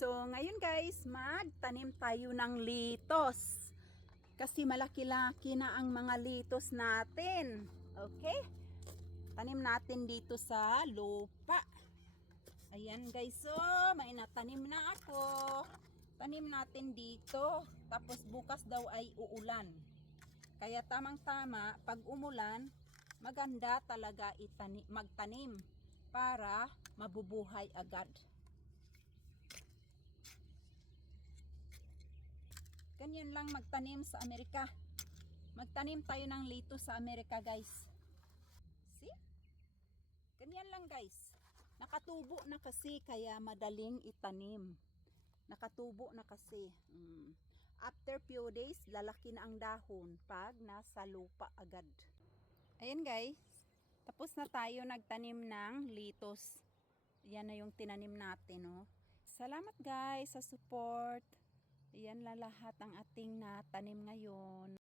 So, ngayon guys, magtanim tayo ng litos. Kasi malaki-laki na ang mga litos natin. Okay? Tanim natin dito sa lupa. Ayan guys, so may natanim na ako. Tanim natin dito. Tapos bukas daw ay uulan. Kaya tamang-tama, pag umulan, maganda talaga magtanim para mabubuhay agad. Ganyan lang magtanim sa Amerika. Magtanim tayo ng litos sa Amerika, guys. See? Ganyan lang, guys. Nakatubo na kasi kaya madaling itanim. Nakatubo na kasi. After few days, lalaki na ang dahon pag nasa lupa agad. Ayan, guys. Tapos na tayo nagtanim ng litos. Yan na yung tinanim natin, oh. Salamat, guys, sa support. Yan lang lahat ang ating natanim ngayon.